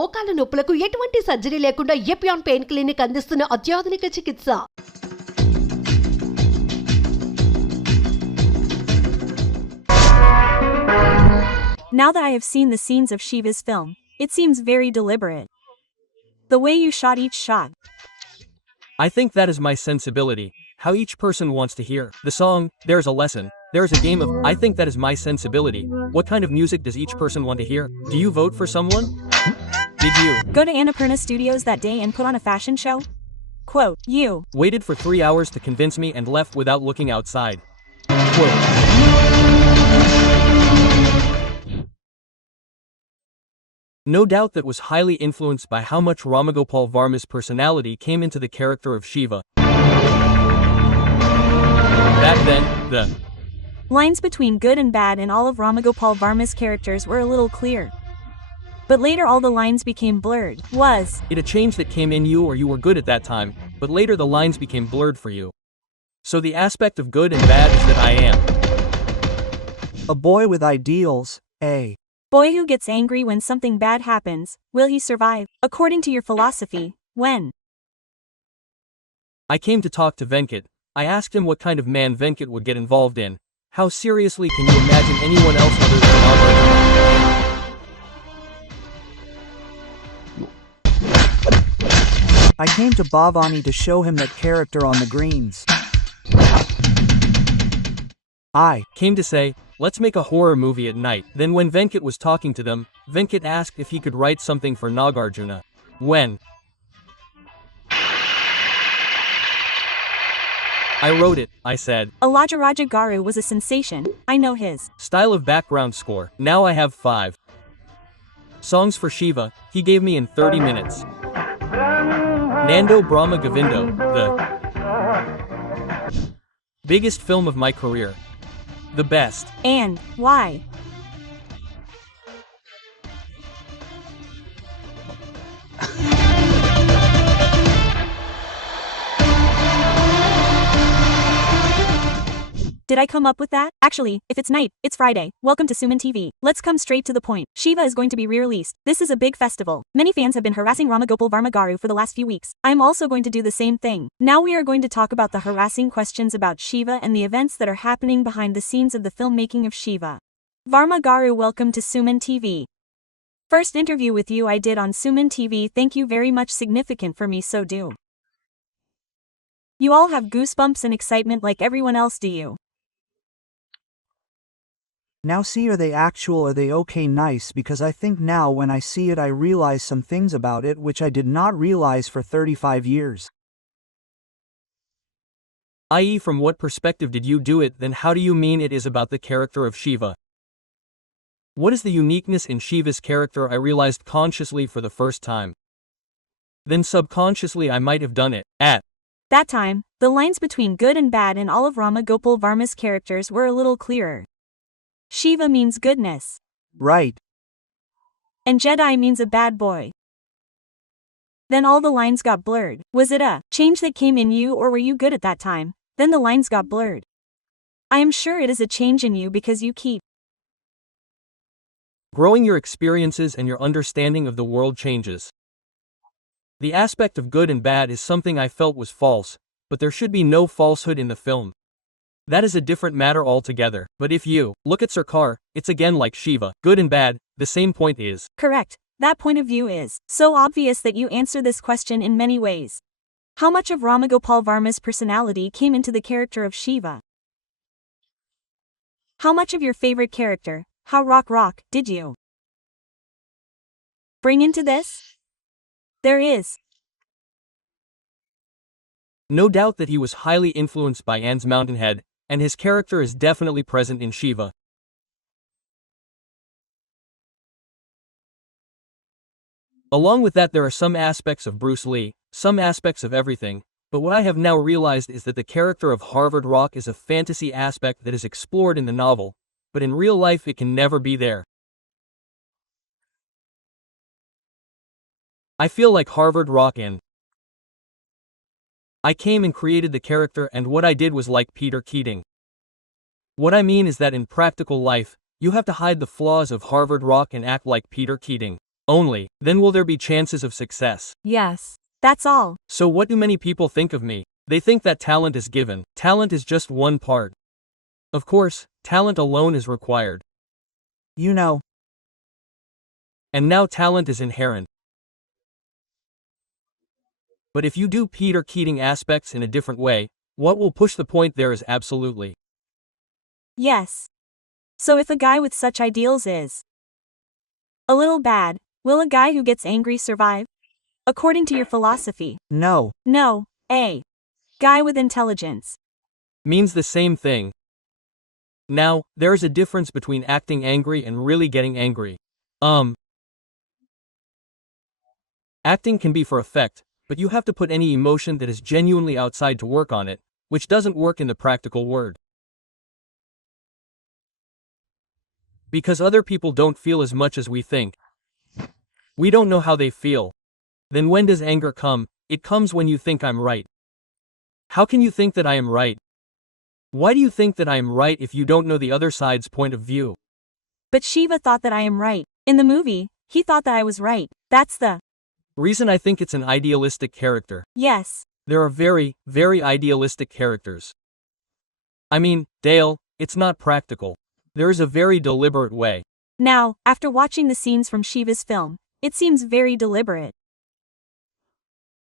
మోకాళ్ల నొప్పులకు ఎటువంటి సర్జరీ లేకుండా ఎపియాన్ పెయిన్ క్లినిక్ అందిస్తున్న అత్యాధునిక చికిత్స. Now that I have seen the scenes of Shiva's film, it seems very deliberate. The way you shot each shot. I think that is my sensibility, how each person wants to hear the song. There's a lesson, there's a game of. I think that is my sensibility. What kind of music does each person want to hear? Do you vote for someone? Did you Go to Annapurna Studios that day and put on a fashion show? Quote, you waited for 3 hours to convince me and left without looking outside? Quote. No doubt that was highly influenced by how much Ram Gopal Varma's personality came into the character of Shiva. Back then, the lines between good and bad in all of Ram Gopal Varma's characters were a little clear. But later all the lines became blurred. Was it a change that came in you, or you were good at that time, but later the lines became blurred for you? So the aspect of good and bad is that I am a boy with ideals, a boy who gets angry when something bad happens. Will he survive? According to your philosophy, when I came to talk to Venkat, I asked him what kind of man Venkat would get involved in. How seriously can you imagine anyone else other than Nagarjuna? I came to Bhavani to show him that character on the greens. I came to say, let's make a horror movie at night. Then when Venkat was talking to them, Venkat asked if he could write something for Nagarjuna. When I wrote it, I said, Alajaraja Garu was a sensation. I know his style of background score. Now I have 5 songs for Shiva. He gave me in 30 minutes. Nando Brahma Govindo, the biggest film of my career. The best. And why? Did I come up with that? Actually, if it's night, it's Friday. Welcome to Suman TV. Let's come straight to the point. Shiva is going to be re-released. This is a big festival. Many fans have been harassing Ram Gopal Varma Garu for the last few weeks. I am also going to do the same thing. Now we are going to talk about the harassing questions about Shiva and the events that are happening behind the scenes of the filmmaking of Shiva. Varma Garu, welcome to Suman TV. First interview with you I did on Suman TV. Thank you very much. Significant for me, so do. You all have goosebumps and excitement like everyone else, do you? now see, are they actual, are they okay, nice, because I think now when I see it I realize some things about it which I did not realize for 35 years. I.e., from what perspective did you do it? Then how do you mean it is about the character of Shiva? What is the uniqueness in Shiva's character I realized consciously for the first time? Then subconsciously I might have done it. At that time, the lines between good and bad in all of Ram Gopal Varma's characters were a little clearer. Shiva means goodness. Right. And Jedi means a bad boy. Then all the lines got blurred. Was it a change that came in you, or were you good at that time? Then the lines got blurred. I am sure it is a change in you because you keep growing. Your experiences and your understanding of the world changes. The aspect of good and bad is something I felt was false, but there should be no falsehood in the film. That is a different matter altogether. But if you look at Sarkar, it's again like Shiva, good and bad. The same point is correct. That point of view is so obvious that you answer this question in many ways. How much of Ram Gopal Varma's personality came into the character of Shiva? How much of your favorite character, how rock, did you bring into this? There is no doubt that he was highly influenced by Anne's Mountainhead, and his character is definitely present in Shiva. Along with that, there are some aspects of Bruce Lee, some aspects of everything, but what I have now realized is that the character of Harvard Rock is a fantasy aspect that is explored in the novel, but in real life it can never be there. I feel like Harvard Rock and I came and created the character, and what I did was like Peter Keating. What I mean is that in practical life, you have to hide the flaws of Harvard Rock and act like Peter Keating. Only, then will there be chances of success. Yes. That's all. So what do many people think of me? They think that talent is given. Talent is just one part. Of course, talent alone is required. You know, And now talent is inherent. But if you do Peter Keating aspects in a different way, what will push the point there is absolutely. Yes. So if a guy with such ideals is a little bad, will a guy who gets angry survive? According to your philosophy. no. No. A guy with intelligence. Means the same thing. Now, there is a difference between acting angry and really getting angry. Acting can be for effect, but you have to put any emotion that is genuinely outside to work on it, which doesn't work in the practical word. Because other people don't feel as much as we think. We don't know how they feel. Then when does anger come? It comes when you think I'm right. How can you think that I am right? Why do you think that I am right if you don't know the other side's point of view? But Shiva thought that I am right. In the movie, he thought that I was right. That's the Reason I think it's an idealistic character. yes. There are very, very idealistic characters. I mean, Dale, it's not practical. There is a very deliberate way. Now, after watching the scenes from Shiva's film, it seems very deliberate.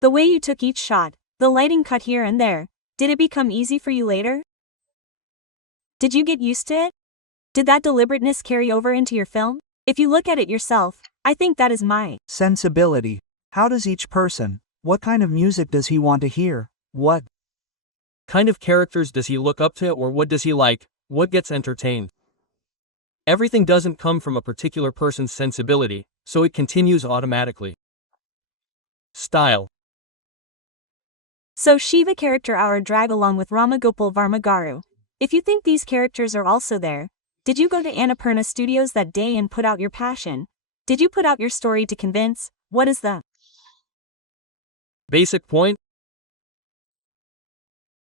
The way you took each shot, the lighting cut here and there, did it become easy for you later? Did you get used to it? Did that deliberateness carry over into your film? If you look at it yourself, I think that is my Sensibility. How does each person, what kind of music does he want to hear? What Kind of characters does he look up to, or what does he like? What gets entertained? Everything doesn't come from a particular person's sensibility, so it continues automatically. Style. So Shiva character our drag along with Ram Gopal Varma Garu. If you think these characters are also there, did you go to Annapurna Studios that day and put out your passion? Did you put out your story to convince? What is the Basic point?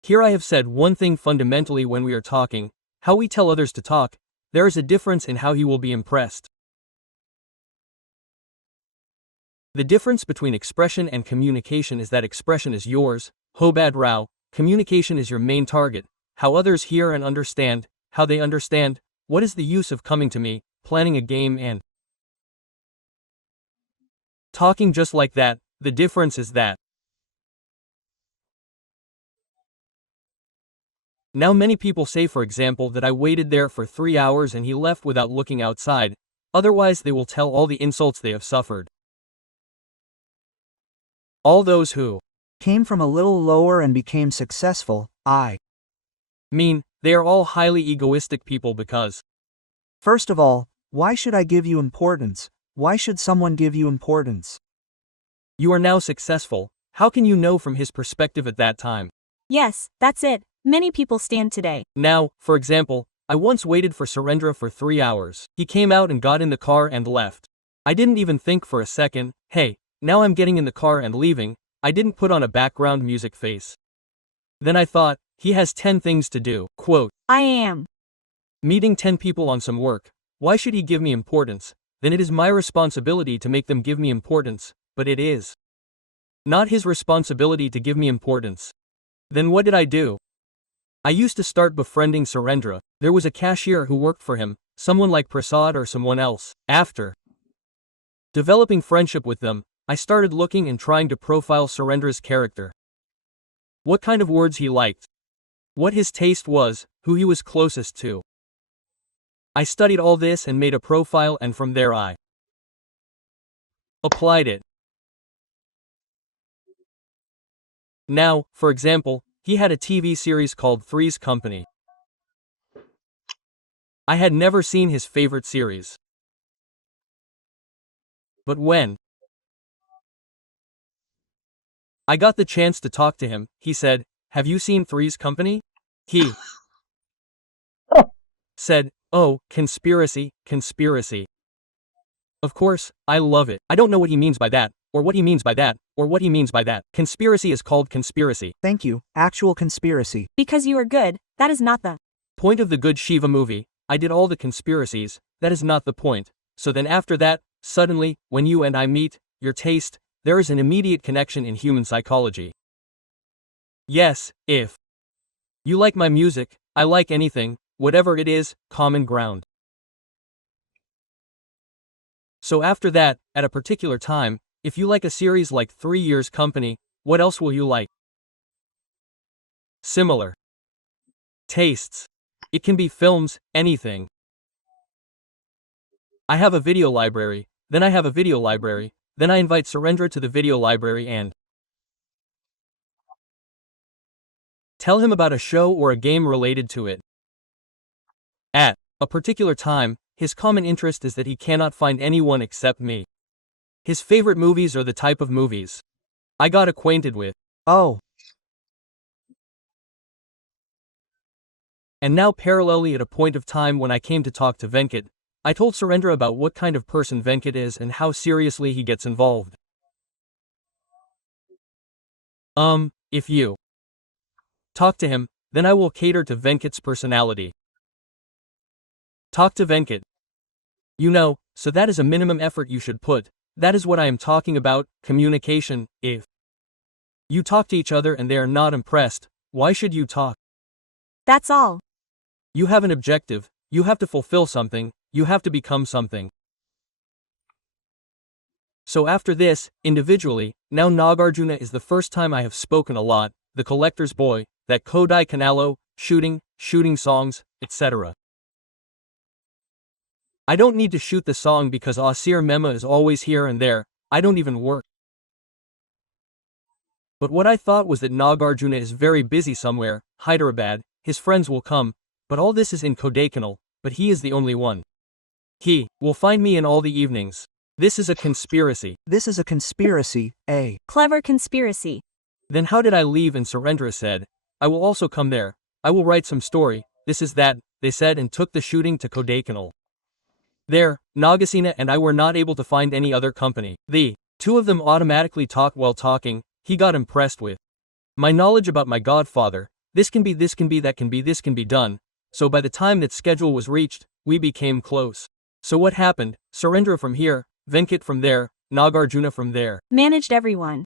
Here I have said one thing fundamentally when we are talking, how we tell others to talk, there is a difference in how he will be impressed. The difference between expression and communication is that expression is yours, Hobad Rao, communication is your main target, how others hear and understand, how they understand, what is the use of coming to me, planning a game and talking just like that, the difference is that. Now many people say for example that I waited there for 3 hours and he left without looking outside, otherwise they will tell all the insults they have suffered. All those who came from a little lower and became successful, I mean, they are all highly egoistic people because First of all, why should I give you importance? Why should someone give you importance? you are now successful, how can you know from his perspective at that time? yes, that's it. Many people stand today. Now, for example, I once waited for Surendra for 3 hours. He came out and got in the car and left. I didn't even think for a second, hey, now I'm getting in the car and leaving. I didn't put on a background music face. Then I thought, he has 10 things to do. Quote, I am. meeting 10 people on some work. Why should he give me importance? Then it is my responsibility to make them give me importance, but it is not his responsibility to give me importance. Then what did I do? I used to start befriending Surendra. There was a cashier who worked for him, someone like Prasad or someone else. After developing friendship with them, I started looking and trying to profile Surendra's character. What kind of words he liked. What his taste was, who he was closest to. I studied all this and made a profile, and from there I applied it. Now, for example, he had a TV series called Three's Company. I had never seen his favorite series. But when I got the chance to talk to him, he said, "Have you seen Three's Company?" He said, "Oh, conspiracy, conspiracy." Of course, I love it. I don't know what he means by that, or what he means by that, or what he means by that. Conspiracy is called conspiracy. Thank you, actual conspiracy. Because you are good, that is not the Point of the good Shiva movie. I did all the conspiracies, that is not the point. So then after that, suddenly, when you and I meet, your taste, there is an immediate connection in human psychology. Yes, if you like my music, I like anything, whatever it is, common ground. So after that, at a particular time, if you like a series like 3 Years Company, what else will you like? Similar tastes. It can be films, anything. I have a video library, then I have a video library, then I invite Surendra to the video library and tell him about a show or a game related to it. At a particular time, his common interest is that he cannot find anyone except me. His favorite movies are the type of movies I got acquainted with. Oh. And now parallelly at a point of time when I came to talk to Venkat, I told Surendra about what kind of person Venkat is and how seriously he gets involved. If you talk to him, then I will cater to Venkat's personality. Talk to Venkat. You know, so that is a minimum effort you should put. That is what I am talking about, communication. If you talk to each other and they are not impressed, why should you talk? That's all. You have an objective, you have to fulfill something, you have to become something. So after this, individually, now Nagarjuna is the first time I have spoken a lot, the collector's boy, that Kodai Kanalo, shooting songs, etc. I don't need to shoot the song because Asir Mema is always here and there, I don't even work. But what I thought was that Nagarjuna is very busy somewhere, Hyderabad, his friends will come, but all this is in Kodaikanal, but he is the only one. He will find me in all the evenings. This is a conspiracy. This is a conspiracy, a Clever conspiracy. Then how did I leave? And Surendra said, I will also come there, I will write some story, this is that, they said, and took the shooting to Kodaikanal. There, Nagasena and I were not able to find any other company. The two of them automatically talk while talking, he got impressed with my knowledge about my godfather, this can be, this can be done, so by the time that schedule was reached, we became close. So what happened? Surendra from here, Venkat from there, Nagarjuna from there. Managed everyone.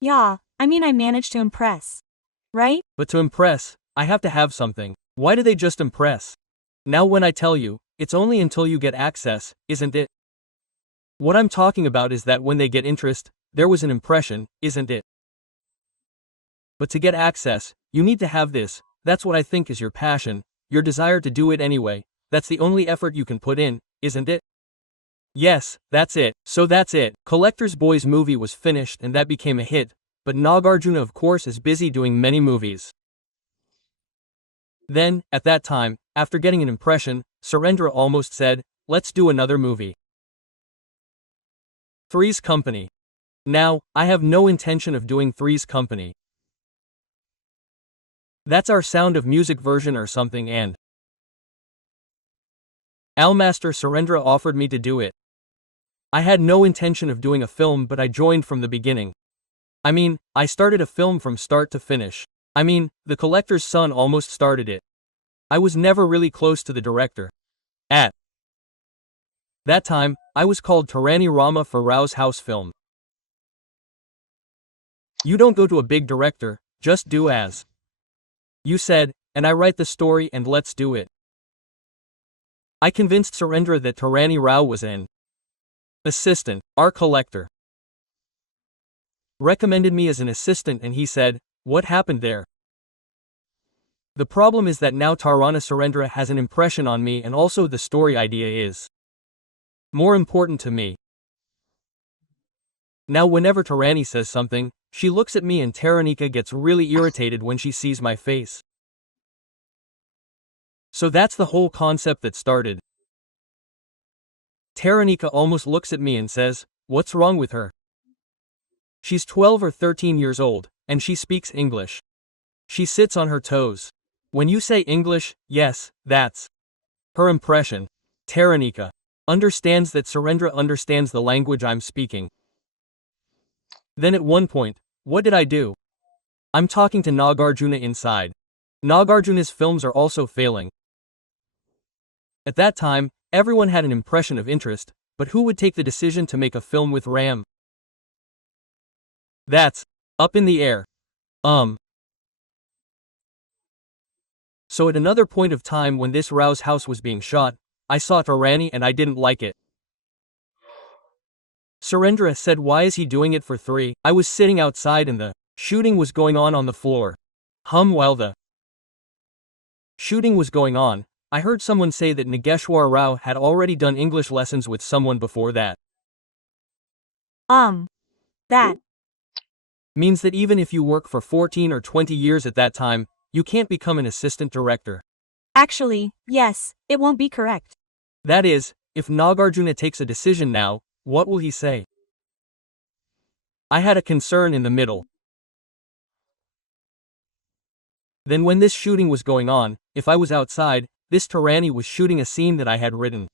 Yeah, I managed to impress. Right? But to impress, I have to have something. Why do they just impress? Now when I tell you, it's only until you get access, isn't it? What I'm talking about is that when they get interest, there was an impression, isn't it? But to get access, you need to have this, that's what I think is your passion, your desire to do it anyway, that's the only effort you can put in, isn't it? Yes, that's it. So that's it. Collector's Boys movie was finished and that became a hit, but Nagarjuna of course is busy doing many movies. Then, at that time, after getting an impression, Surendra almost said, let's do another movie. Three's Company. Now, I have no intention of doing Three's Company. That's our Sound of Music version or something and Almaster Surendra offered me to do it. I had no intention of doing a film but I joined from the beginning. I started a film from start to finish. The Collector's Son almost started it. I was never really close to the director. At that time, I was called Tarani Rama for Rao's house film. You don't go to a big director, just do as you said, and I write the story and let's do it. I convinced Surendra that Tarani Rao was an assistant, art collector. Recommended me as an assistant and he said, what happened there? The problem is that now Tarana Surendra has an impression on me and also the story idea is more important to me. Now whenever Tarani says something, she looks at me and Taranika gets really irritated when she sees my face. So that's the whole concept that started. Taranika almost looks at me and says, what's wrong with her? She's 12 or 13 years old, and she speaks English. She sits on her toes. When you say English, yes, that's her impression. Taranika understands that Surendra understands the language I'm speaking. Then at one point, what did I do? I'm talking to Nagarjuna inside. Nagarjuna's films are also failing. At that time, everyone had an impression of interest, But who would take the decision to make a film with Ram? That's up in the air. So at another point of time when this Rao's house was being shot, I saw Tarani and I didn't like it. Surendra said, why is he doing it for 3? I was sitting outside and the shooting was going on the floor. While the shooting was going on, I heard someone say that Nageshwar Rao had already done English lessons with someone before that. That Means that even if you work for 14 or 20 years at that time, you can't become an assistant director. actually, yes, it won't be correct. That is, if Nagarjuna takes a decision now, what will he say? I had a concern in the middle. Then when this shooting was going on, if I was outside, this Tarani was shooting a scene that I had written.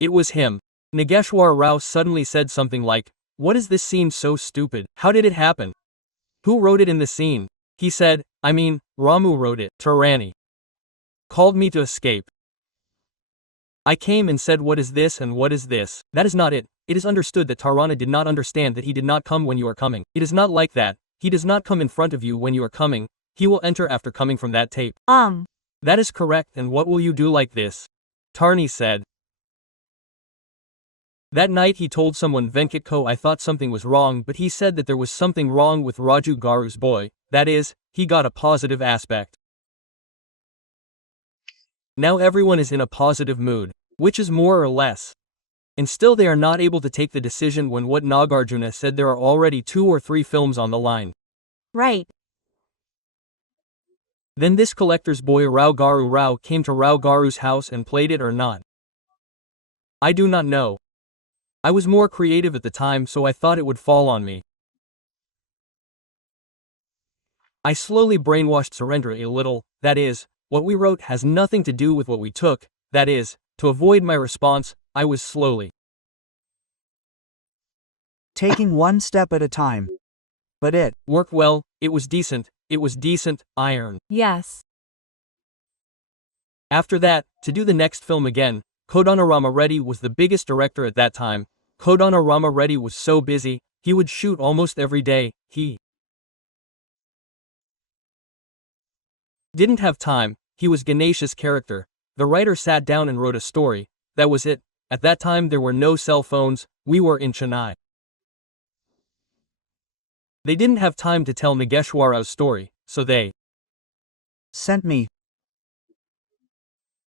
It was him. Nageshwar Rao suddenly said something like, what is this scene so stupid? How did it happen? Who wrote it in the scene? He said, Ramu wrote it. Tarani called me to escape. I came and said, what is this and what is this? That is not it. It is understood that Tarana did not understand that he did not come when you are coming. It is not like that. He does not come in front of you when you are coming. He will enter after coming from that tape. That is correct, and what will you do like this? Tarni said. That night he told someone Venkatko I thought something was wrong, but he said that there was something wrong with Raju Garu's boy, that is, he got a positive aspect. Now everyone is in a positive mood, which is more or less. And still they are not able to take the decision when what Nagarjuna said there are already 2 or 3 films on the line. Right. Then this collector's boy Rao Garu Rao came to Rao Garu's house and played it or not. I do not know. I was more creative at the time, so I thought it would fall on me. I slowly brainwashed Surendra a little, that is, what we wrote has nothing to do with what we took, that is, to avoid my response, I was slowly Taking one step at a time. But it worked well, it was decent, iron. Yes. After that, to do the next film again, Kodana Rama Reddy was the biggest director at that time. Kodana Rama Reddy was so busy, he would shoot almost every day. He didn't have time. He was Ganesha's character. The writer sat down and wrote a story. That was it. At that time there were no cell phones, we were in Chennai. They didn't have time to tell Nageshwar Rao's story, so they sent me.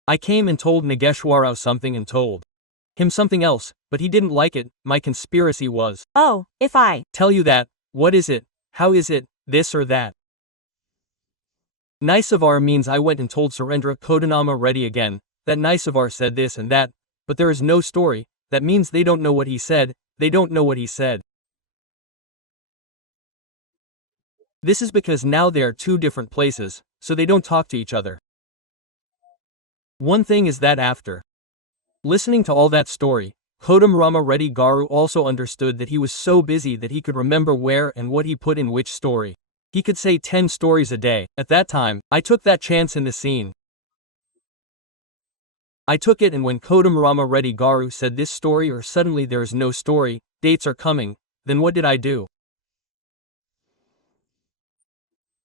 I came and told Nageshwar Rao something and told him something else, but he didn't like it. My conspiracy was, Oh, if I tell you that, what is it, how is it, this or that. Naisavar means I went and told Surendra Kodanama Reddy again, that Naisavar said this and that, but there is no story, that means they don't know what he said, they don't know what he said. This is because now they are 2 different places, so they don't talk to each other. One thing is that after listening to all that story, Kodam Rama Reddy Garu also understood that he was so busy that he could remember where and what he put in which story. He could say 10 stories a day. At that time, I took that chance in the scene. I took it, and when Kodam Rama Reddy Garu said this story or suddenly there is no story, dates are coming, then what did I do?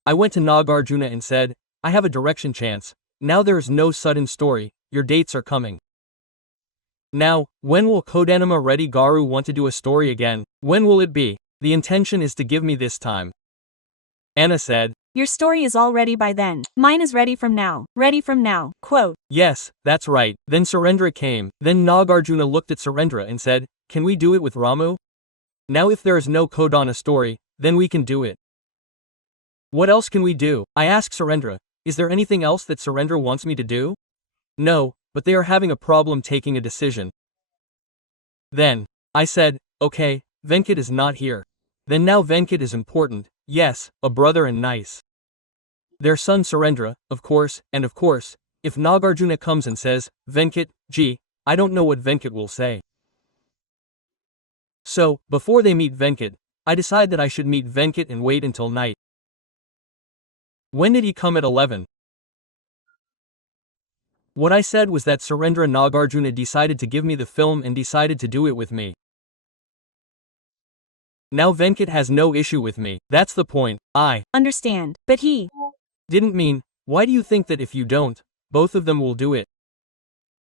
I went to Nagarjuna and said, I have a direction chance. Now there is no sudden story, your dates are coming. Now, when will Kodanama Reddy Garu want to do a story again? When will it be? The intention is to give me this time. Anna said, Your story is all ready by then. Mine is ready from now. Ready from now. Quote. Yes, that's right. Then Surendra came. Then Nagarjuna looked at Surendra and said, Can we do it with Ramu? Now if there is no Kodana story, then we can do it. What else can we do? I asked Surendra, is there anything else that Surendra wants me to do? No, but they are having a problem taking a decision. Then I said, okay, Venkat is not here. Then now Venkat is important, yes, a brother and nice. Their son Surendra, of course, and of course, if Nagarjuna comes and says, Venkat, gee, I don't know what Venkat will say. So, before they meet Venkat, I decide that I should meet Venkat and wait until night. When did he come at 11? What I said was that Surendra Nagarjuna decided to give me the film and decided to do it with me. Now Venkat has no issue with me. That's the point. I Understand. But he. didn't mean, why do you think that if you don't, both of them will do it?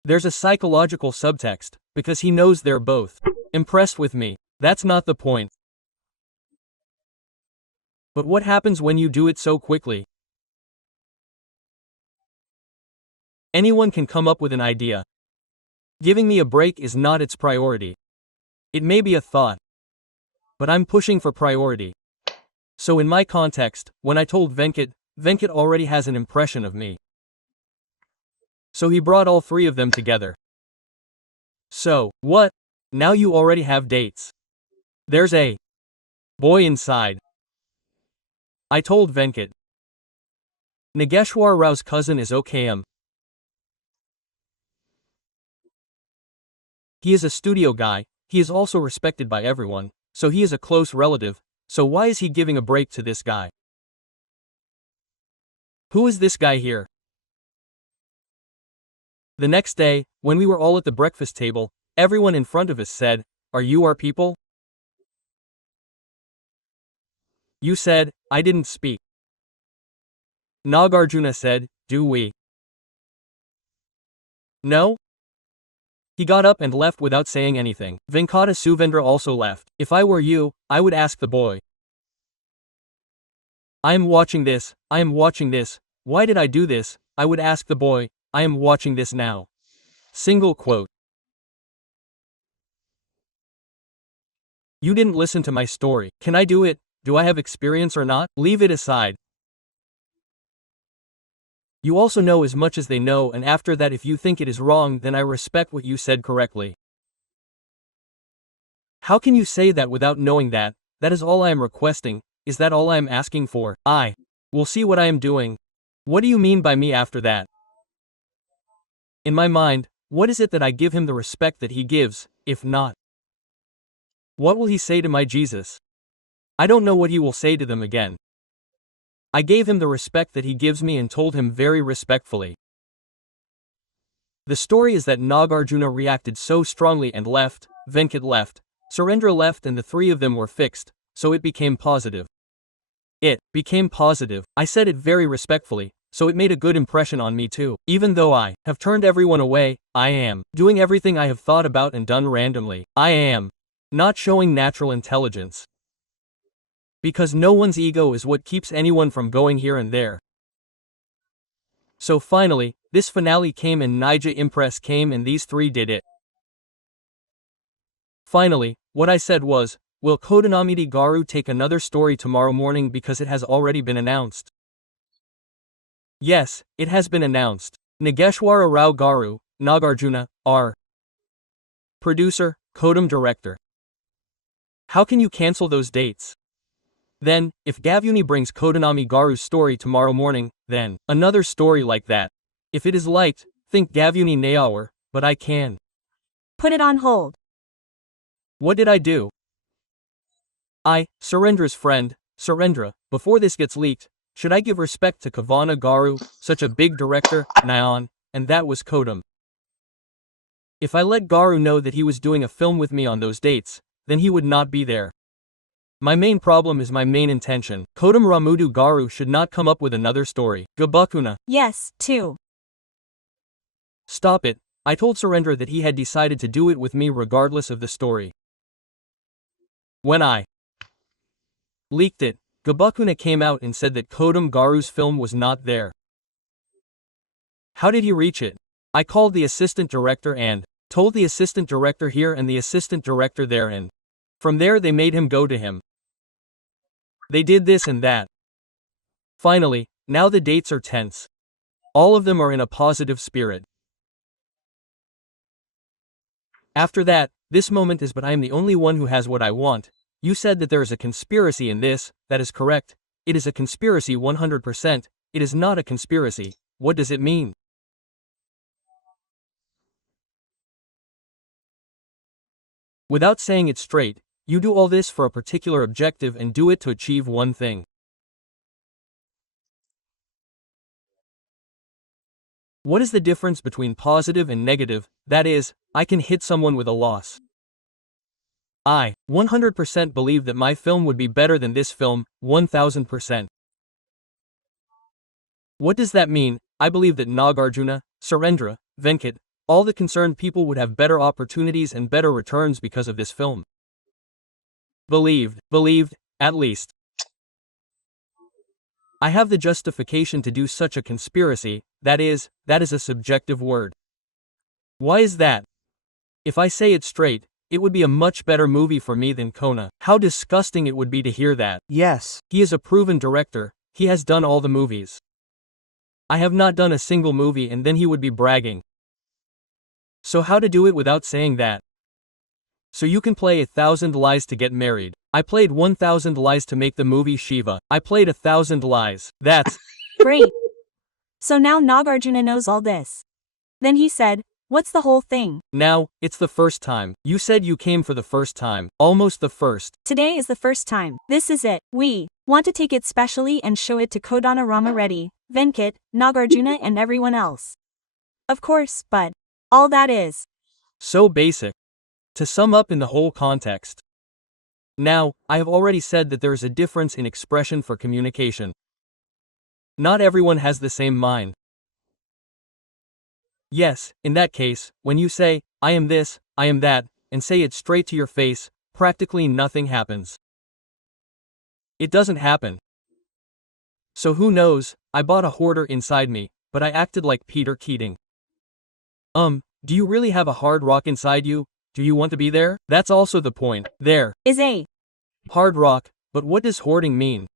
There's a psychological subtext, because he knows they're both impressed with me. That's not the point. But what happens when you do it so quickly? Anyone can come up with an idea. Giving me a break is not its priority. It may be a thought, but I'm pushing for priority. So in my context, when I told Venkat, Venkat already has an impression of me. So he brought all three of them together. So, what? Now you already have dates. There's a boy inside. I told Venkat. Nageshwar Rao's cousin is OKM. He is a studio guy, he is also respected by everyone, so he is a close relative, so why is he giving a break to this guy? Who is this guy here? The next day, when we were all at the breakfast table, everyone in front of us said, "Are you our people?" You said, I didn't speak. Nagarjuna said, "Do we?" No? He got up and left without saying anything. Venkata Suvendra also left. If I were you, I would ask the boy. I am watching this, why did I do this? I would ask the boy, I am watching this now. Single quote. You didn't listen to my story. Can I do it? Do I have experience or not? Leave it aside. You also know as much as they know, and after that if you think it is wrong then I respect what you said correctly. How can you say that without knowing that? That is all I am requesting. Is that all I am asking for? I will see what I am doing. What do you mean by me after that? In my mind, what is it that I give him the respect that he gives? If not, what will he say to my Jesus? I don't know what he will say to them again. I gave him the respect that he gives me and told him very respectfully. The story is that Nagarjuna reacted so strongly and left, Venkat left, Surendra left and the three of them were fixed, so it became positive. It became positive. I said it very respectfully, so it made a good impression on me too. Even though I have turned everyone away, I am doing everything I have thought about and done randomly. I am not showing natural intelligence. Because no one's ego is what keeps anyone from going here and there. So finally, this finale came and Nija Impress came and these three did it. Finally, what I said was, will Kodunamidi Garu take another story tomorrow morning because it has already been announced? Yes, it has been announced. Nageshwara Rao Garu, Nagarjuna, R. Producer, Kodam Director. How can you cancel those dates? Then, if Gavuni brings Kodunami Garu's story tomorrow morning, then another story like that. If it is liked, think Gavuni Nayawar, but I can. Put it on hold. What did I do? Surendra's friend, Surendra, before this gets leaked, should I give respect to Kavana Garu, such a big director, Nayan, and that was Kodam. If I let Garu know that he was doing a film with me on those dates, then he would not be there. My main problem is my main intention. Kodam Ramudu Garu should not come up with another story. Gabakuna. Yes, too. Stop it. I told Surendra that he had decided to do it with me regardless of the story. When I leaked it, Gabakuna came out and said that Kodam Garu's film was not there. How did he reach it? I called the assistant director and told the assistant director here and the assistant director there, and from there they made him go to him. They did this and that. Finally, now the dates are tense. All of them are in a positive spirit. After that, this moment is, but I am the only one who has what I want. You said that there is a conspiracy in this, that is correct. It is a conspiracy 100%, it is not a conspiracy. What does it mean? Without saying it straight, you do all this for a particular objective and do it to achieve one thing. What is the difference between positive and negative? That is, I can hit someone with a loss. I 100% believe that my film would be better than this film, 1000%. What does that mean? I believe that Nagarjuna, Surendra, Venkat, all the concerned people would have better opportunities and better returns because of this film. Believed, at least. I have the justification to do such a conspiracy, that is a subjective word. Why is that? If I say it straight, it would be a much better movie for me than Kona. How disgusting it would be to hear that. Yes. He is a proven director, he has done all the movies. I have not done a single movie and then he would be bragging. So how to do it without saying that? So you can play 1,000 lies to get married. I played 1,000 lies to make the movie Shiva. I played 1,000 lies. That's Great. So now Nagarjuna knows all this. Then he said, "What's the whole thing?" now, it's the first time. You said you came for the first time. Almost the first. Today is the first time. This is it. We want to take it specially and show it to Kodana Rama Reddy, Venkat, Nagarjuna and everyone else. Of course, but all that is So basic. To sum up in the whole context. Now, I have already said that there is a difference in expression for communication. Not everyone has the same mind. Yes, in that case, when you say, I am this, I am that, and say it straight to your face, practically nothing happens. It doesn't happen. So who knows, I bought a hoarder inside me, but I acted like Peter Keating. Do you really have a hard rock inside you? Do you want to be there? That's also the point. There is a hard rock, but what does hoarding mean?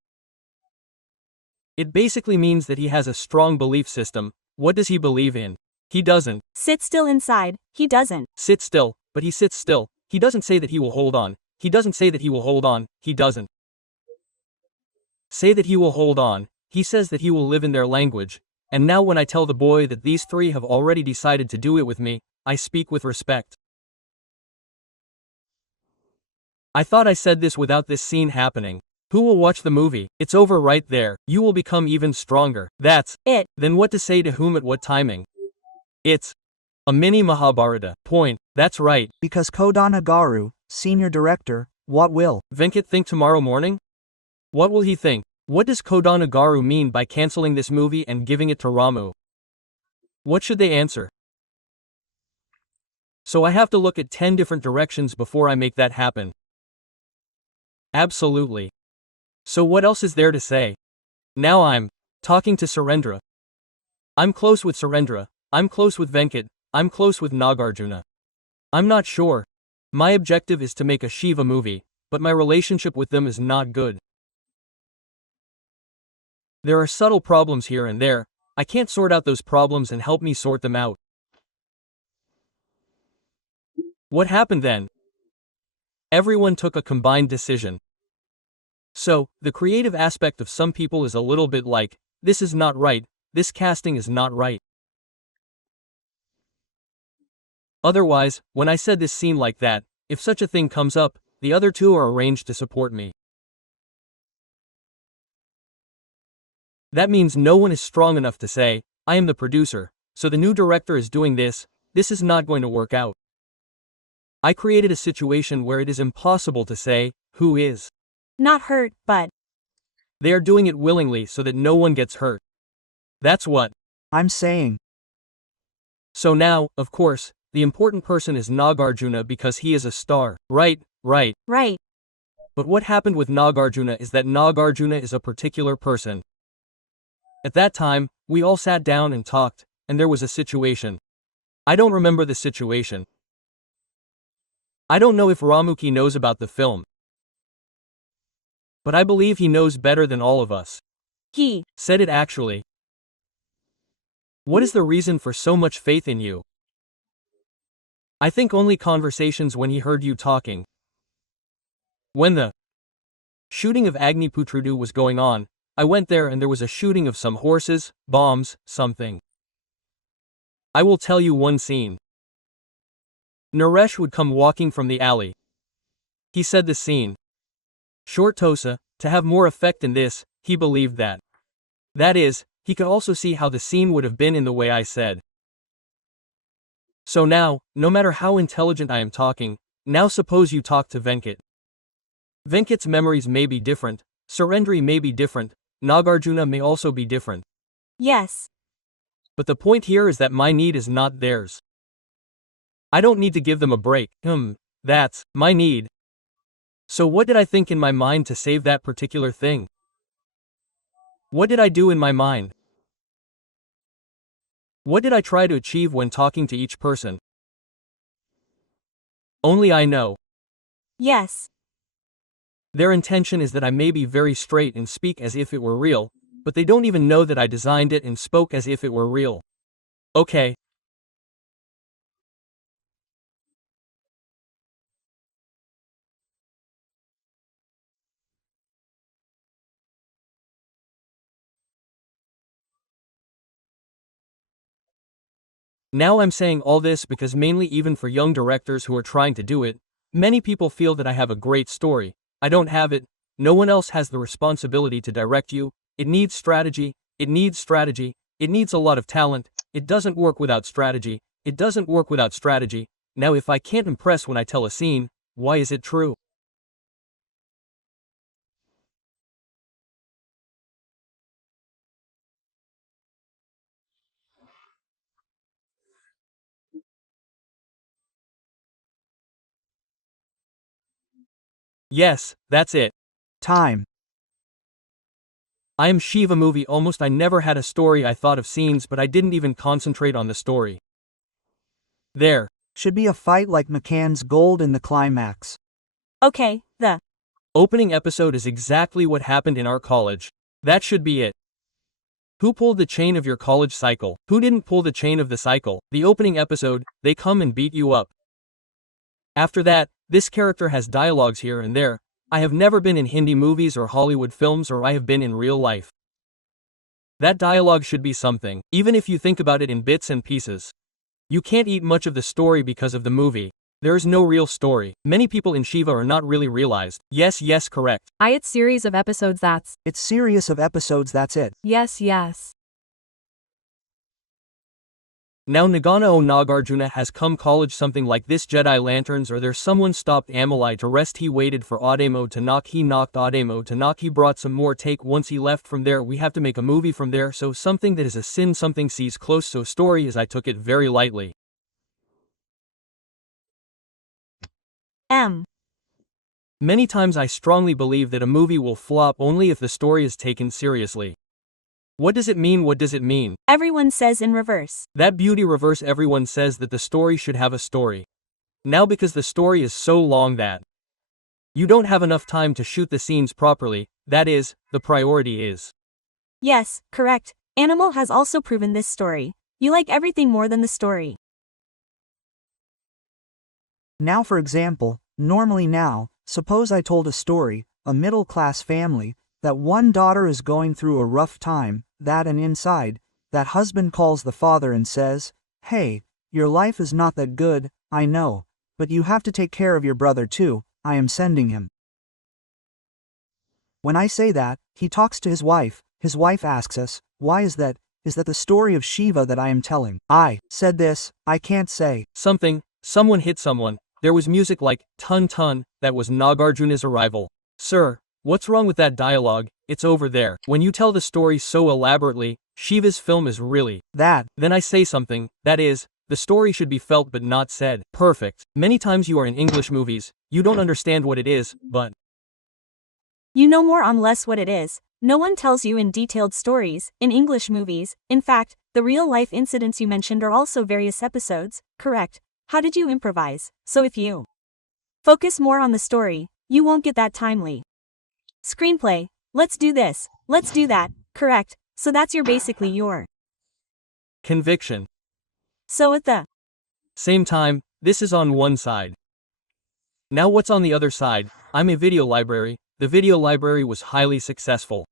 It basically means that he has a strong belief system. What does he believe in? He doesn't sit still inside. He doesn't sit still, but he sits still. He doesn't say that he will hold on. He doesn't say that he will hold on. He doesn't say that he will hold on. He says that he will live in their language. And now when I tell the boy that these three have already decided to do it with me, I speak with respect. I thought I said this without this scene happening. Who will watch the movie? It's over right there. You will become even stronger. That's it. Then what to say to whom at what timing? It's a mini Mahabharata. Point. That's right. Because Kodana Garu, senior director, what will Venkat think tomorrow morning? What will he think? What does Kodana Garu mean by cancelling this movie and giving it to Ramu? What should they answer? So I have to look at 10 different directions before I make that happen. Absolutely. So what else is there to say? Now I'm talking to Surendra. I'm close with Surendra. I'm close with Venkat. I'm close with Nagarjuna. I'm not sure. My objective is to make a Shiva movie, but my relationship with them is not good. There are subtle problems here and there. I can't sort out those problems and help me sort them out. What happened then? Everyone took a combined decision. So, the creative aspect of some people is a little bit like, this is not right, this casting is not right. Otherwise, when I said this scene like that, if such a thing comes up, the other two are arranged to support me. That means no one is strong enough to say, I am the producer, so the new director is doing this is not going to work out. I created a situation where it is impossible to say, who is not hurt, but they are doing it willingly so that no one gets hurt. That's what I'm saying. So now, of course, the important person is Nagarjuna because he is a star, right? Right. But what happened with Nagarjuna is that Nagarjuna is a particular person. At that time, we all sat down and talked, and there was a situation. I don't remember the situation. I don't know if Ramuki knows about the film. But I believe he knows better than all of us. He said it actually. What is the reason for so much faith in you? I think only conversations when he heard you talking. When the shooting of Agniputrudu was going on, I went there and there was a shooting of some horses, bombs, something. I will tell you one scene. Naresh would come walking from the alley. He said the scene. Short Tosa, to have more effect in this, he believed that. That is, he could also see how the scene would have been in the way I said. So now, no matter how intelligent I am talking, now suppose you talk to Venkat. Venkat's memories may be different, Surendri may be different, Nagarjuna may also be different. Yes. But the point here is that my need is not theirs. I don't need to give them a break. That's my need. So what did I think in my mind to save that particular thing? What did I do in my mind? What did I try to achieve when talking to each person? Only I know. Yes. Their intention is that I may be very straight and speak as if it were real, but they don't even know that I designed it and spoke as if it were real. Okay. Now I'm saying all this because mainly even for young directors who are trying to do it, many people feel that I have a great story. I don't have it. No one else has the responsibility to direct you. It needs strategy. It needs strategy. It needs a lot of talent. It doesn't work without strategy. It doesn't work without strategy. Now if I can't impress when I tell a scene, why is it true? Yes, that's it. Time. I am Shiva movie almost I never had a story I thought of scenes but I didn't even concentrate on the story. There. Should be a fight like McCann's gold in the climax. Okay, the Opening episode is exactly what happened in our college. That should be it. Who pulled the chain of your college cycle? Who didn't pull the chain of the cycle? The opening episode, they come and beat you up. After that, this character has dialogues here and there. I have never been in Hindi movies or Hollywood films or I have been in real life. That dialogue should be something, even if you think about it in bits and pieces. You can't eat much of the story because of the movie. There is no real story. Many people in Shiva are not really realized. Yes, correct. It's series of episodes that's. It's series of episodes, that's it. Yes. Now Nagana o Nagarjuna has come college something like this Jedi lanterns or there's someone stopped Amalai to rest he waited for Ademo to knock he knocked Ademo to knock he brought some more take once he left from there we have to make a movie from there so something that is a sin something sees close so story as I took it very lightly. Many times I strongly believe that a movie will flop only if the story is taken seriously. What does it mean? What does it mean? everyone says in reverse. That beauty reverse everyone says that the story should have a story. Now because the story is so long that you don't have enough time to shoot the scenes properly, that is, the priority is. Yes, correct. Animal has also proven this story. You like everything more than the story. Now for example, normally now, suppose I told a story, a middle-class family, that one daughter is going through a rough time, that and inside, that husband calls the father and says, "Hey, your life is not that good, I know, but you have to take care of your brother too, I am sending him." When I say that, he talks to his wife asks us, "Why is that? Is that the story of Shiva that I am telling?" I said this, I can't say. Someone hit someone, there was music like, ton, that was Nagarjuna's arrival. Sir, what's wrong with that dialogue? It's over there. When you tell the story so elaborately, Shiva's film is really that. Then I say something, that is, the story should be felt but not said. Perfect. Many times you are in English movies, you don't understand what it is, but You know more on less what it is. No one tells you in detailed stories, in English movies. In fact, the real-life incidents you mentioned are also various episodes, correct? How did you improvise? So if you focus more on the story, you won't get that timely screenplay. Let's do this, let's do that, correct? So that's basically your conviction. So at the Same time, this is on one side. Now what's on the other side? I'm a video library. The video library was highly successful.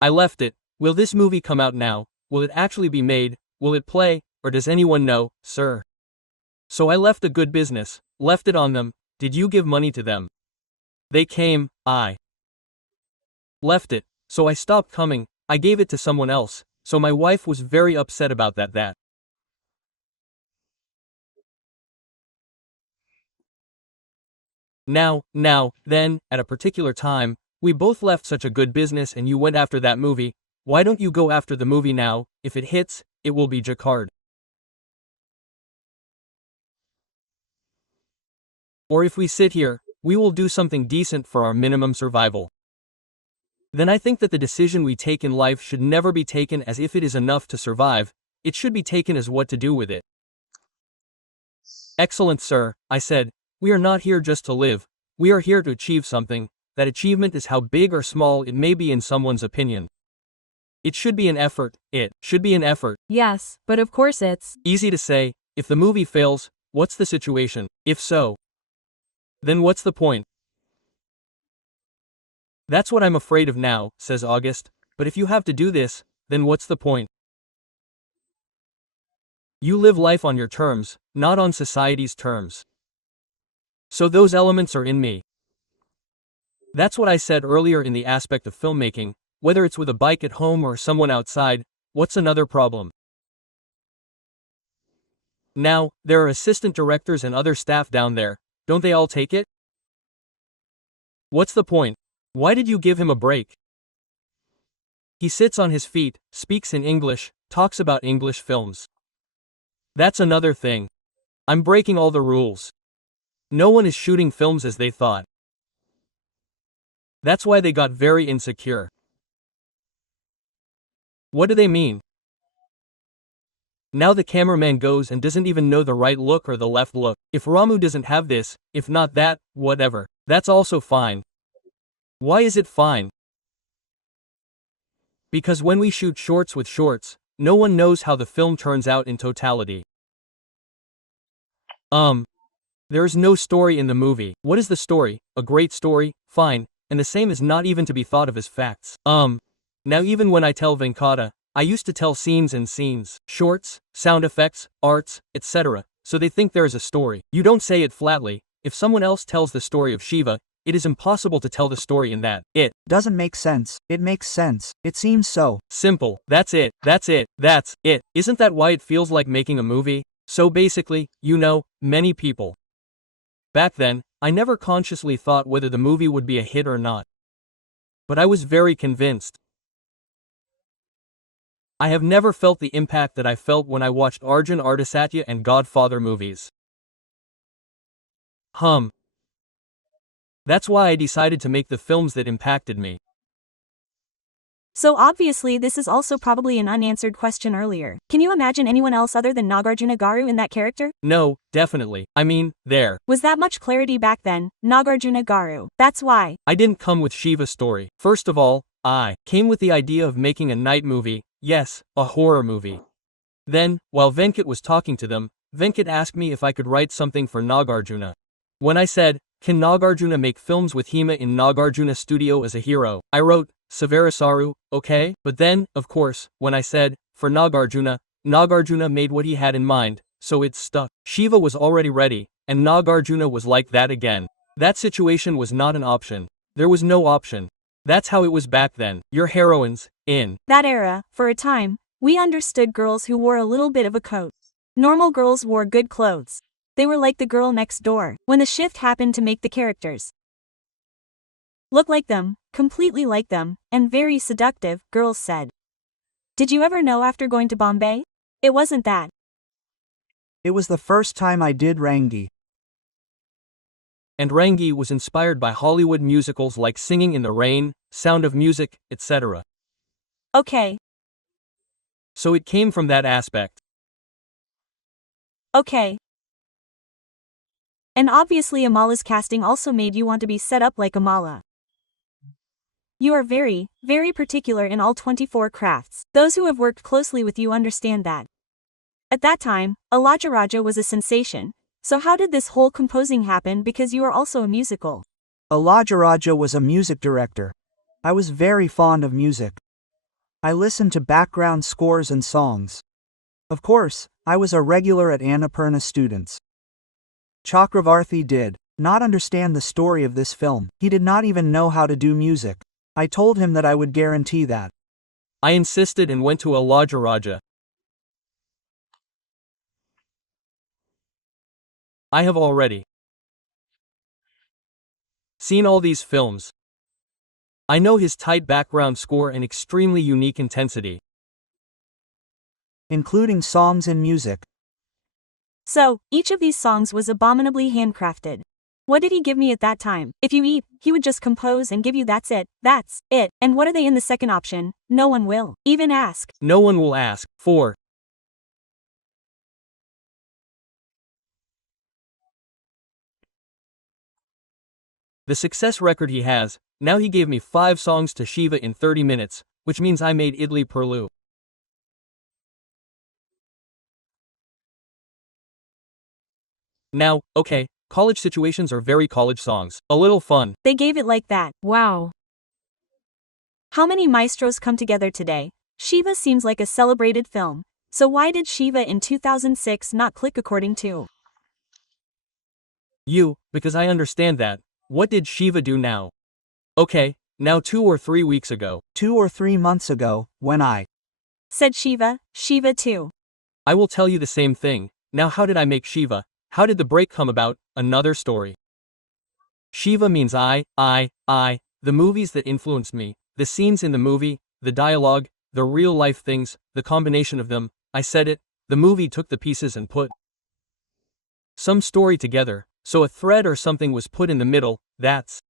I left it. Will this movie come out now? Will it actually be made? Will it play? Or does anyone know, sir? So I left a good business, left it on them. Did you give money to them? They came, I left it. So I stopped coming, I gave it to someone else. so my wife was very upset about that. Then, at a particular time, we both left such a good business and you went after that movie. Why don't you go after the movie now? If it hits, it will be Jacquard. Or if we sit here, we will do something decent for our minimum survival. Then I think that the decision we take in life should never be taken as if it is enough to survive, it should be taken as what to do with it. Excellent, sir, I said. We are not here just to live, we are here to achieve something. That achievement is how big or small it may be in someone's opinion. It should be an effort, it should be an effort. Yes, but of course it's Easy to say, if the movie fails, what's the situation? If so, then what's the point? That's what I'm afraid of now, says August, but if you have to do this, then what's the point? You live life on your terms, not on society's terms. So those elements are in me. That's what I said earlier in the aspect of filmmaking, whether it's with a bike at home or someone outside, what's another problem? Now, there are assistant directors and other staff down there, don't they all take it? What's the point? Why did you give him a break? He sits on his feet, speaks in English, talks about English films. That's another thing. I'm breaking all the rules. No one is shooting films as they thought. That's why they got very insecure. What do they mean? Now the cameraman goes and doesn't even know the right look or the left look. If Ramu doesn't have this, if not that, whatever. That's also fine. Why is it fine? Because when we shoot shorts with shorts, no one knows how the film turns out in totality. There is no story in the movie. What is the story? A great story? Fine. And the same is not even to be thought of as facts. Now even when I tell Venkata, I used to tell scenes and scenes, shorts, sound effects, arts, etc. So they think there is a story. You don't say it flatly. If someone else tells the story of Shiva, it is impossible to tell the story in that. It Doesn't make sense. It makes sense. It seems so. simple. That's it. That's it. That's it. Isn't that why it feels like making a movie? So basically, many people. Back then, I never consciously thought whether the movie would be a hit or not. But I was very convinced. I have never felt the impact that I felt when I watched Arjun Ardisatya and Godfather movies. That's why I decided to make the films that impacted me. So obviously this is also probably an unanswered question earlier. Can you imagine anyone else other than Nagarjuna Garu in that character? No, definitely. I mean, there. Was that much clarity back then? Nagarjuna Garu. That's why. I didn't come with Shiva's story. First of all, I came with the idea of making a night movie, yes, a horror movie. Then, while Venkat was talking to them, Venkat asked me if I could write something for Nagarjuna. When I said, can Nagarjuna make films with Hema in Nagarjuna studio as a hero? I wrote, Savarasaru, okay? But then, of course, when I said, for Nagarjuna, Nagarjuna made what he had in mind, so it stuck. Shiva was already ready, and Nagarjuna was like that again. That situation was not an option. There was no option. That's how it was back then. Your heroines, in that era, for a time, we understood girls who wore a little bit of a coat. Normal girls wore good clothes. They were like the girl next door. When the shift happened to make the characters look like them, completely like them, and very seductive, girls said. Did you ever know after going to Bombay? It wasn't that. It was the first time I did Rangi. And Rangi was inspired by Hollywood musicals like Singing in the Rain, Sound of Music, etc. Okay. So it came from that aspect. Okay. And obviously Amala's casting also made you want to be set up like Amala. You are very, very particular in all 24 crafts. Those who have worked closely with you understand that. At that time, Alajaraja was a sensation. So how did this whole composing happen, because you are also a musical? Alajaraja was a music director. I was very fond of music. I listened to background scores and songs. Of course, I was a regular at Annapurna Students. Chakravarthi did not understand the story of this film. He did not even know how to do music. I told him that I would guarantee that I insisted and went to a Lajaraja. I have already seen all these films. I know his tight background score and extremely unique intensity. including songs and music. So, each of these songs was abominably handcrafted. What did he give me at that time? If you eat, he would just compose and give you that's it. And what are they in the second option? No one will even ask. No one will ask for. The success record he has. Now he gave me 5 songs to Shiva in 30 minutes, which means I made Idli Perlu. Now, okay, college situations are very college songs. A little fun. They gave it like that. Wow. How many maestros come together today? Shiva seems like a celebrated film. So why did Shiva in 2006 not click according to You, because I understand that. What did Shiva do now? Okay, now 2 or 3 weeks ago. 2 or 3 months ago, when I said Shiva too. I will tell you the same thing. Now how did I make Shiva? How did the break come about? Another story. Shiva means I, the movies that influenced me, the scenes in the movie, the dialogue, the real life things, the combination of them, I said it, the movie took the pieces and put some story together, so a thread or something was put in the middle, that's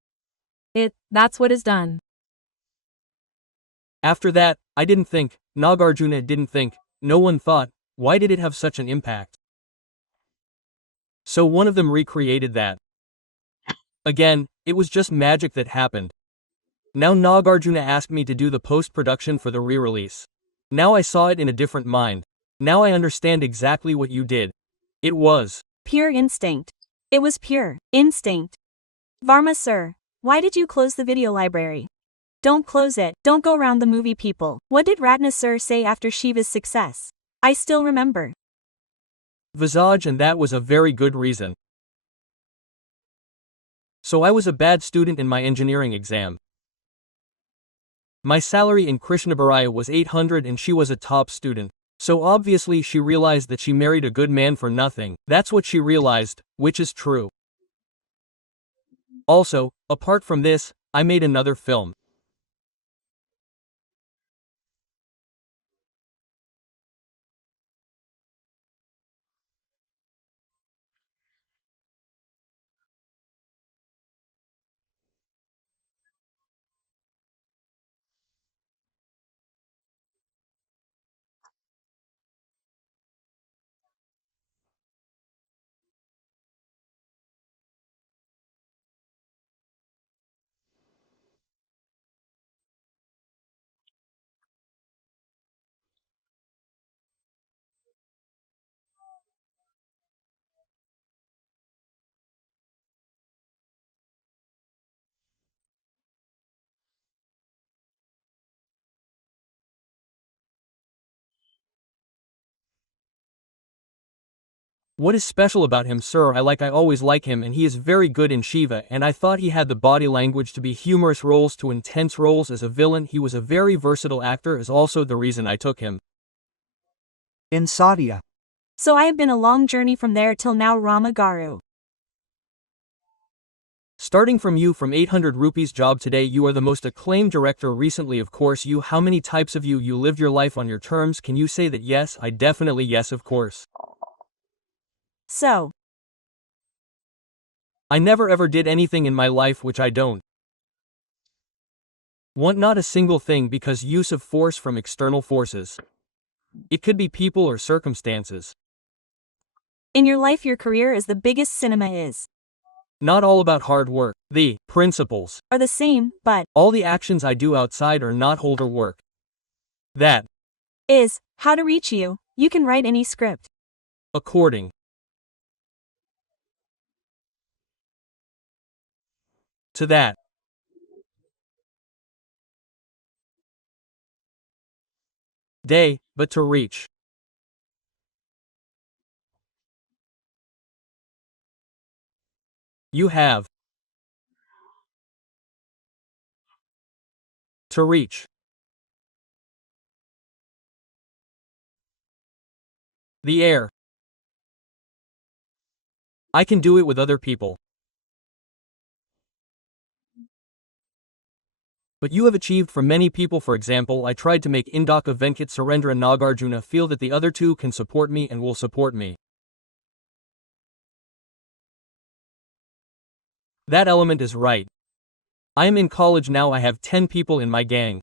That's what is done. After that, I didn't think, Nagarjuna didn't think, no one thought, why did it have such an impact? So one of them recreated that. Again, it was just magic that happened. Now Nagarjuna asked me to do the post-production for the re-release. Now I saw it in a different mind. Now I understand exactly what you did. It was pure instinct. It was pure instinct. Varma sir, why did you close the video library? Don't close it. Don't go around the movie people. What did Ratna sir say after Shiva's success? I still remember. Visage, and that was a very good reason. So I was a bad student in my engineering exam. My salary in Krishnabaraya was 800 and she was a top student. So obviously she realized that she married a good man for nothing. That's what she realized, which is true. Also, apart from this, I made another film. What is special about him, sir? I always like him, and he is very good in Shiva, and I thought he had the body language to be humorous roles to intense roles as a villain. He was a very versatile actor, is also the reason I took him. in Sadia. So I have been a long journey from there till now Rama Garu. Starting from you from 800 rupees job today, you are the most acclaimed director recently, of course. You, how many types of you lived your life on your terms? Can you say that? Yes, I definitely, yes, of course. So I never ever did anything in my life which I don't want, not a single thing, because use of force from external forces. It could be people or circumstances. in your life your career is the biggest cinema is. Not all about hard work. The principles Are the same, but all the actions I do outside are not holder work. That, is how to reach you. You can write any script. according to that, day, but to reach you have to reach The air. I can do it with other people. But you have achieved for many people. For example, I tried to make Indaka Venkat Surendra Nagarjuna feel that the other two can support me and will support me. That element is right. I am in college now. I have 10 people in my gang.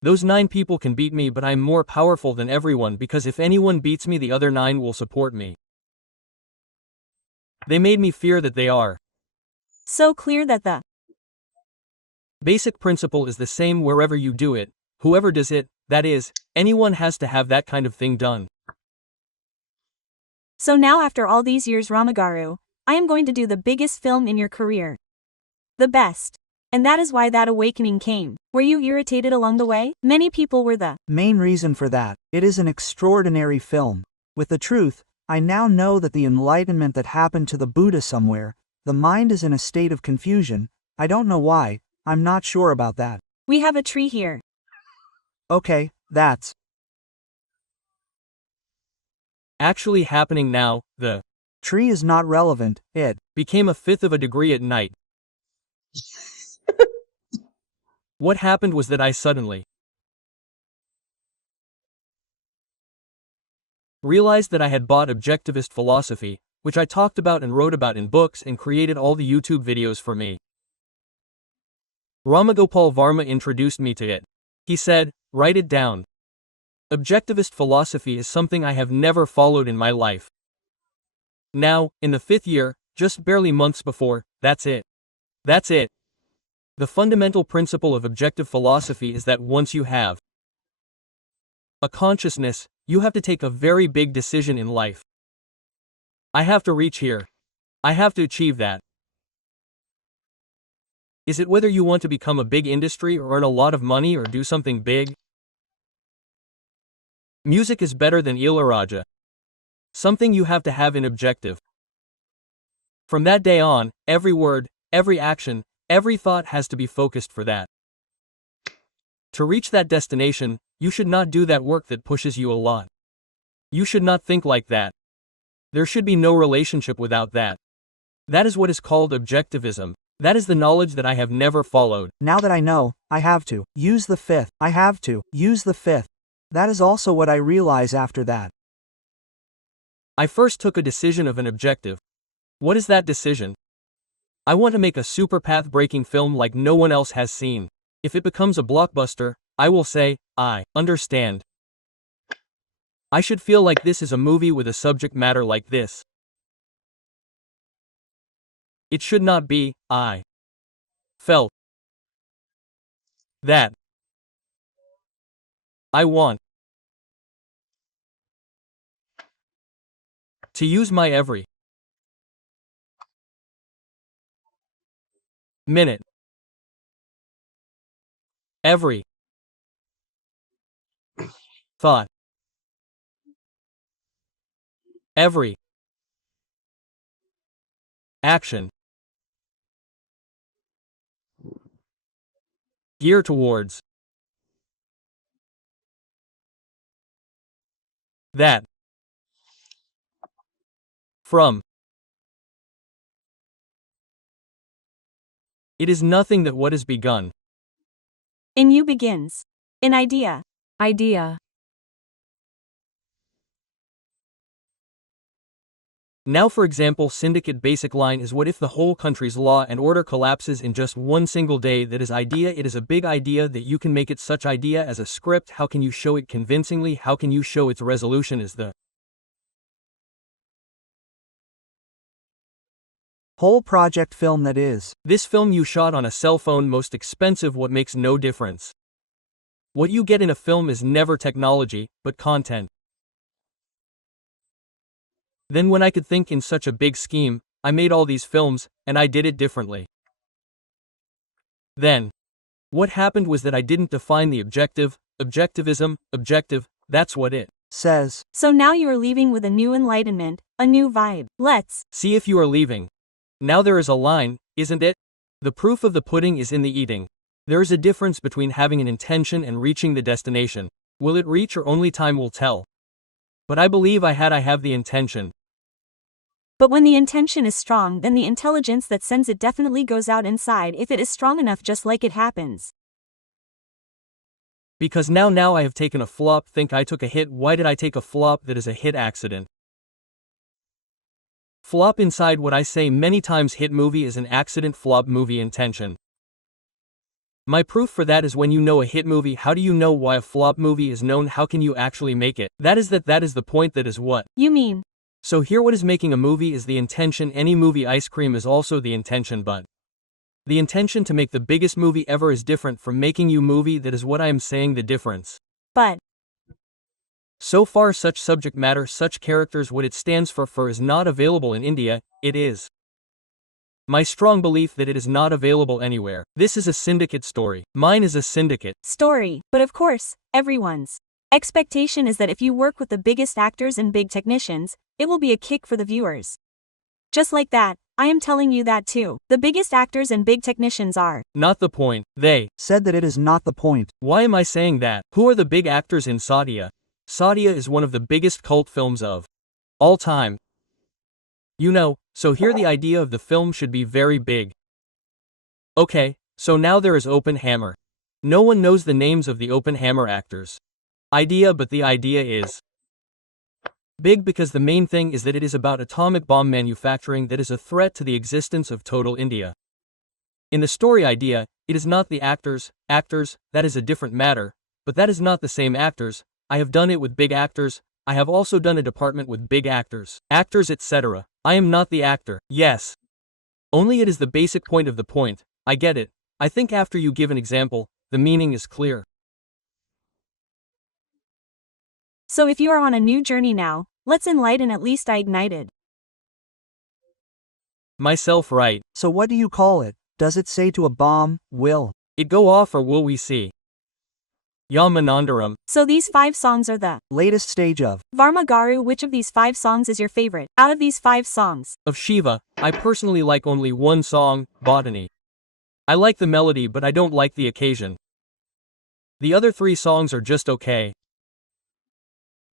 Those 9 people can beat me, but I am more powerful than everyone because if anyone beats me, the other 9 will support me. They made me fear that they are. So clear that the Basic principle is the same wherever you do it, whoever does it, that is, anyone has to have that kind of thing done. So now after all these years Ramagaru, I am going to do the biggest film in your career. The best. And that is why that awakening came. Were you irritated along the way? Many people were the Main reason for that, it is an extraordinary film. With the truth, I now know that the enlightenment that happened to the Buddha somewhere, the mind is in a state of confusion, I don't know why, I'm not sure about that. We have a tree here. Okay, that's Actually happening now. The tree is not relevant, it became a fifth of a degree at night. What happened was that I suddenly realized that I had bought objectivist philosophy, which I talked about and wrote about in books and created all the YouTube videos for me. Ram Gopal Varma introduced me to it. He said, write it down. Objectivist philosophy is something I have never followed in my life. Now, in the 5th year, just barely months before, that's it. That's it. The fundamental principle of objective philosophy is that once you have a consciousness, you have to take a very big decision in life. I have to reach here. I have to achieve that. Is it whether you want to become a big industry or earn a lot of money or do something big? Music is better than Ilayaraja. Something you have to have in objective. From that day on, every word, every action, every thought has to be focused for that. To reach that destination, you should not do that work that pushes you a lot. You should not think like that. There should be no relationship without that. That is what is called objectivism. That is the knowledge that I have never followed. Now that I know, I have to use the 5th. I have to use the 5th. That is also what I realize after that. I first took a decision of an objective. What is that decision? I want to make a super path-breaking film like no one else has seen. If it becomes a blockbuster, I will say, I understand. I should feel like this is a movie with a subject matter like this. It should not be, I felt that. I want to use my every minute, every thought, every action gear towards that. From it is nothing that what is begun. In you begins an idea. Idea. Now for example, syndicate basic line is what if the whole country's law and order collapses in just one single day. That is idea. It is a big idea that you can make it such idea as a script. How can you show it convincingly? How can you show its resolution is the Whole project film that is. This film you shot on a cell phone, most expensive. What makes no difference. What you get in a film is never technology, but content. Then when I could think in such a big scheme, I made all these films, and I did it differently. Then, what happened was that I didn't define the objective, objectivism, objective, that's what it says. So now you are leaving with a new enlightenment, a new vibe. Let's see if you are leaving. Now there is a line, isn't it? The proof of the pudding is in the eating. There is a difference between having an intention and reaching the destination. Will it reach or only time will tell? But I believe I have the intention. But when the intention is strong, then the intelligence that sends it definitely goes out inside if it is strong enough, just like it happens. Because now I have taken a flop, think I took a hit. Why did I take a flop? That is a hit accident. Flop inside what I say many times, hit movie is an accident, flop movie intention. My proof for that is when you know a hit movie, how do you know why a flop movie is known? How can you actually make it? That is the point, that is what You mean? So here what is making a movie is the intention. Any movie, ice cream is also the intention, but the intention to make the biggest movie ever is different from making you movie. That is what I am saying, the difference. But So far such subject matter, such characters, what it stands for is not available in India. It is my strong belief that it is not available anywhere. This is a syndicate story. Mine is a syndicate story, but of course, everyone's expectation is that if you work with the biggest actors and big technicians, it will be a kick for the viewers. Just like that, I am telling you that too. The biggest actors and big technicians are not the point. They Said that it is not the point. Why am I saying that? Who are the big actors in Sadia? Sadia is one of the biggest cult films of all time. You know, so here the idea of the film should be very big. Okay, so now there is Open Hammer. No one knows the names of the Open Hammer actors. But the idea is big because the main thing is that it is about atomic bomb manufacturing that is a threat to the existence of total India. In the story idea, it is not the actors, that is a different matter, but that is not the same actors. I have done it with big actors, I have also done a department with big actors, etc. I am not the actor, yes. Only it is the basic point of the point, I get it. I think after you give an example, the meaning is clear. So if you are on a new journey now, let's enlighten, at least I ignited Myself right. So what do you call it? Does it say to a bomb, will It go off or will we see? Yamanandaram. So these 5 songs are the latest stage of Varma Garu. Which of these 5 songs is your favorite? Out of these 5 songs, Of Shiva, I personally like only one song, Botany. I like the melody but I don't like the occasion. The other 3 songs are just okay.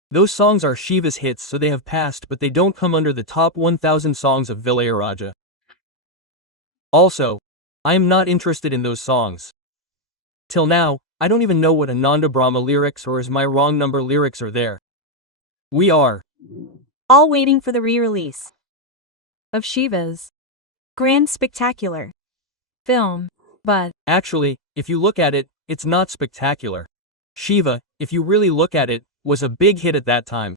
Those songs are Shiva's hits, so they have passed, but they don't come under the top 1000 songs of Vilayaraja. Also, I am not interested in those songs. Till now, I don't even know what Ananda Brahma lyrics or Is My Wrong Number lyrics are there. We are all waiting for the re-release Of Shiva's grand spectacular film. But actually, if you look at it, it's not spectacular. Shiva, if you really look at it, was a big hit at that time.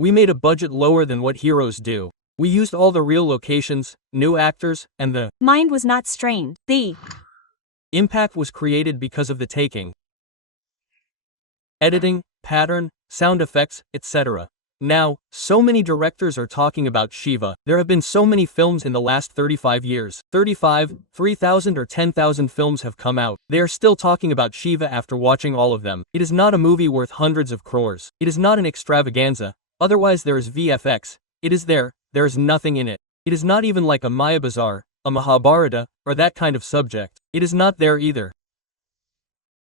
We made a budget lower than what heroes do. We used all the real locations, new actors, and the mind was not strained. The impact was created because of the taking, editing, pattern, sound effects, etc. Now, so many directors are talking about Shiva. There have been so many films in the last 35 years. 3,000 or 10,000 films have come out. They are still talking about Shiva after watching all of them. It is not a movie worth hundreds of crores. It is not an extravaganza. Otherwise there is VFX. It is there is nothing in it. It is not even like a Maya Bazaar, a Mahabharata, or that kind of subject. It is not there either.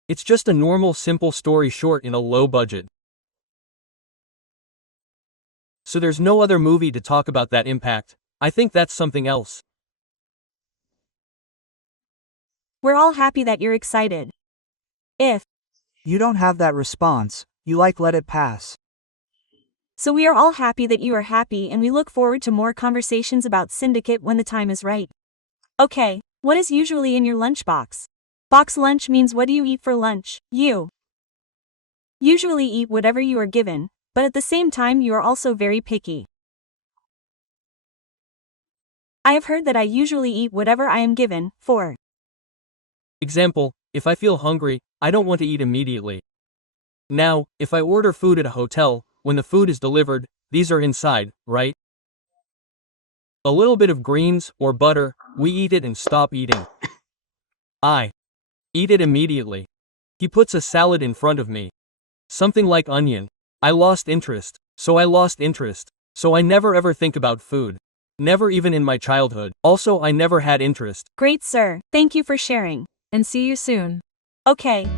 It's just a normal simple story short in a low budget. So there's no other movie to talk about that impact. I think that's something else. We're all happy that you're excited. If you don't have that response, you like let it pass. so, we are all happy that you are happy, and we look forward to more conversations about Syndicate when the time is right. Okay, what is usually in your lunchbox? Box lunch means what do you eat for lunch? You usually eat whatever you are given, but at the same time you are also very picky. I have heard that I usually eat whatever I am given. For example, if I feel hungry, I don't want to eat immediately. Now, if I order food at a hotel, when the food is delivered, these are inside, right? A little bit of greens or butter, we eat it and stop eating. I eat it immediately. He puts a salad in front of me. Something like onion. I lost interest. So I lost interest. So I never ever think about food. Never, even in my childhood. Also, I never had interest. great sir, thank you for sharing. and see you soon. Okay,